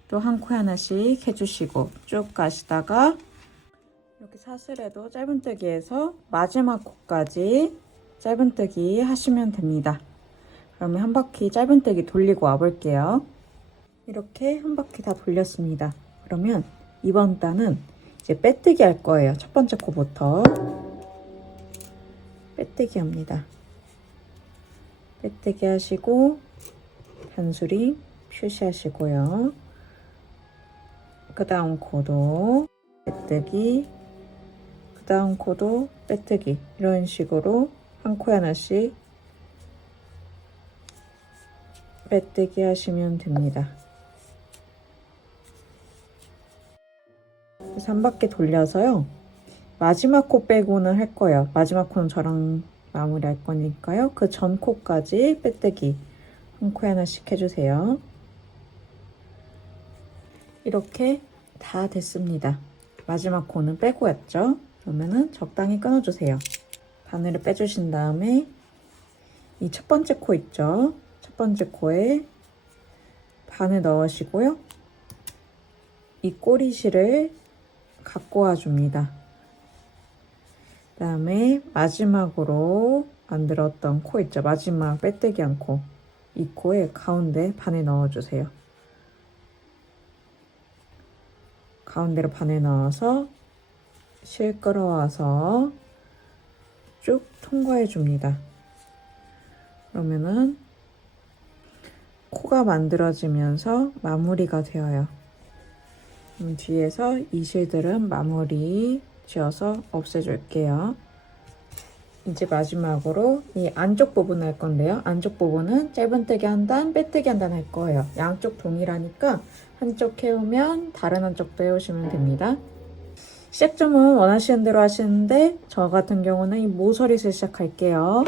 또 한 코에 하나씩 해주시고 쭉 가시다가 이렇게 사슬에도 짧은뜨기해서 마지막 코까지 짧은뜨기 하시면 됩니다. 그러면 한 바퀴 짧은뜨기 돌리고 와볼게요. 이렇게 한 바퀴 다 돌렸습니다. 그러면 이번 단은 이제 빼뜨기 할 거예요. 첫 번째 코부터 빼뜨기 합니다. 빼뜨기 하시고 단수링 표시하시고요. 그 다음 코도 빼뜨기, 그 다음 코도 빼뜨기, 이런 식으로 한 코에 하나씩 빼뜨기 하시면 됩니다. 그래서 한 바퀴 돌려서요. 마지막 코 빼고는 할 거예요. 마지막 코는 저랑 마무리 할 거니까요. 그 전 코까지 빼뜨기 한 코에 하나씩 해주세요. 이렇게 다 됐습니다. 마지막 코는 빼고 했죠. 그러면은 적당히 끊어주세요. 바늘을 빼주신 다음에 이 첫 번째 코 있죠. 첫 번째 코에 바늘 넣으시고요. 이 꼬리실을 갖고 와줍니다. 그 다음에 마지막으로 만들었던 코 있죠. 마지막 빼뜨기 한 코. 이 코에 가운데 바늘 넣어주세요. 가운데로 바늘 넣어서 실 끌어와서 쭉 통과해 줍니다. 그러면은 코가 만들어지면서 마무리가 되어요. 뒤에서 이 실들은 마무리 지어서 없애줄게요. 이제 마지막으로 이 안쪽 부분 할 건데요. 안쪽 부분은 짧은뜨기 한 단, 빼뜨기 한 단 할 거예요. 양쪽 동일하니까 한쪽 해오면 다른 한쪽도 해오시면 됩니다. 시작점은 원하시는 대로 하시는데 저 같은 경우는 이 모서리에서 시작할게요.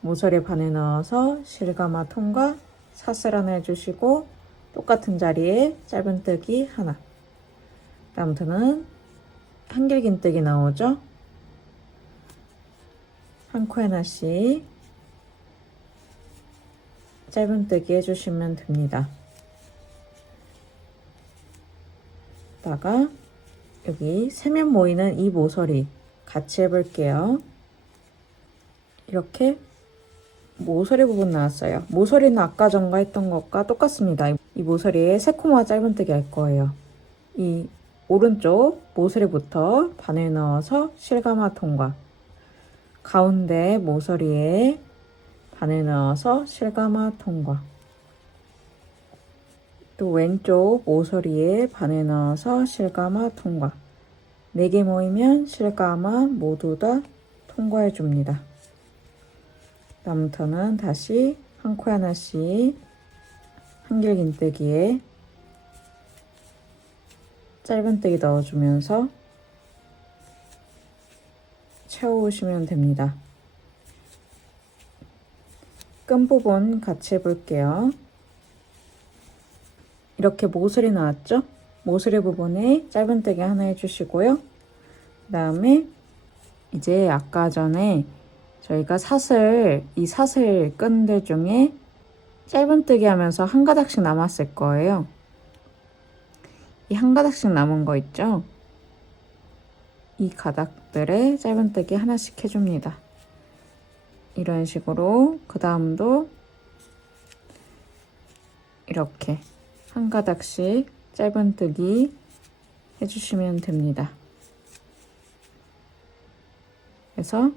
모서리에 바늘 넣어서 실가마 통과, 사슬 하나 해주시고 똑같은 자리에 짧은뜨기 하나. 다음부터는 한길긴뜨기 나오죠. 한 코에 하나씩 짧은뜨기 해주시면 됩니다. 다가 여기 세면 모이는 이 모서리 같이 해볼게요. 이렇게 모서리 부분 나왔어요. 모서리는 아까 전과 했던 것과 똑같습니다. 이 모서리에 3코마 짧은뜨기 할 거예요. 이 오른쪽 모서리부터 바늘 넣어서 실가마 통과, 가운데 모서리에 바늘 넣어서 실가마 통과, 또 왼쪽 모서리에 바늘 넣어서 실가마 통과, 4개 모이면 실가마 모두 다 통과해 줍니다. 다음부터는 다시 한 코에 하나씩 한길긴뜨기에 짧은뜨기 넣어주면서 채워오시면 됩니다. 끈 부분 같이 해볼게요. 이렇게 모서리 나왔죠? 모서리 부분에 짧은뜨기 하나 해주시고요. 그 다음에 이제 아까 전에 저희가 이 사슬 끈들 중에 짧은뜨기 하면서 한 가닥씩 남았을 거예요. 이 한 가닥씩 남은 거 있죠? 이 가닥들에 짧은뜨기 하나씩 해줍니다. 이런 식으로 그 다음도 이렇게 한 가닥씩 짧은뜨기 해주시면 됩니다. 그래서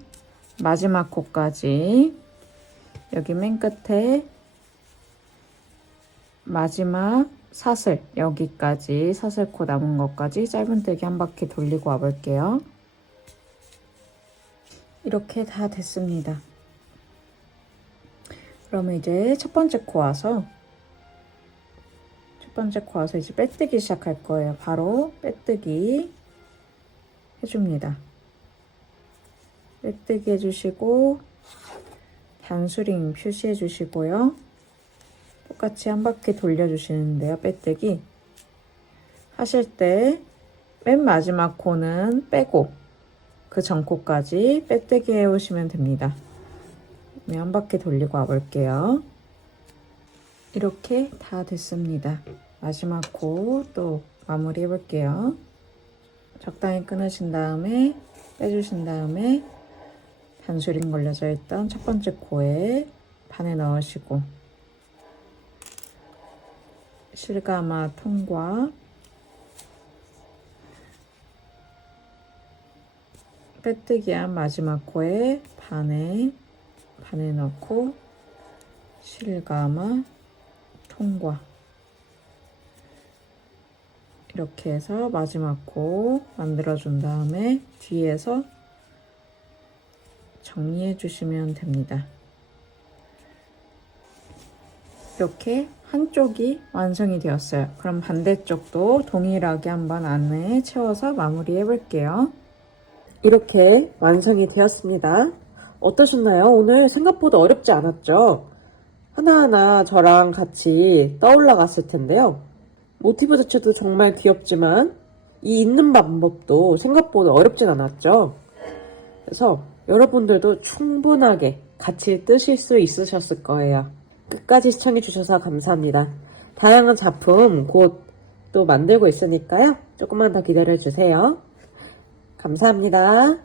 마지막 코까지 여기 맨 끝에 마지막 사슬 여기까지 사슬코 남은 것까지 짧은뜨기 한 바퀴 돌리고 와 볼게요. 이렇게 다 됐습니다. 그러면 이제 첫 번째 코 와서 이제 빼뜨기 시작할 거예요. 바로 빼뜨기 해줍니다. 빼뜨기 해주시고 단수링 표시해 주시고요. 똑같이 한 바퀴 돌려주시는데요. 빼뜨기 하실 때 맨 마지막 코는 빼고 그 전 코까지 빼뜨기 해오시면 됩니다. 한 바퀴 돌리고 와볼게요. 이렇게 다 됐습니다. 마지막 코 또 마무리 해볼게요. 적당히 끊으신 다음에 빼주신 다음에 단수링 걸려져 있던 첫 번째 코에 반에 넣으시고 실가마 통과 빼뜨기한 마지막 코에 반에 넣고 실가마 통과 이렇게 해서 마지막 코 만들어 준 다음에 뒤에서 정리해 주시면 됩니다. 이렇게 한쪽이 완성이 되었어요. 그럼 반대쪽도 동일하게 한번 안에 채워서 마무리 해볼게요. 이렇게 완성이 되었습니다. 어떠셨나요? 오늘 생각보다 어렵지 않았죠? 하나하나 저랑 같이 떠올라 갔을 텐데요. 모티브 자체도 정말 귀엽지만 이 있는 방법도 생각보다 어렵진 않았죠? 그래서 여러분들도 충분하게 같이 뜨실 수 있으셨을 거예요. 끝까지 시청해주셔서 감사합니다. 다양한 작품 곧 또 만들고 있으니까요. 조금만 더 기다려주세요. 감사합니다.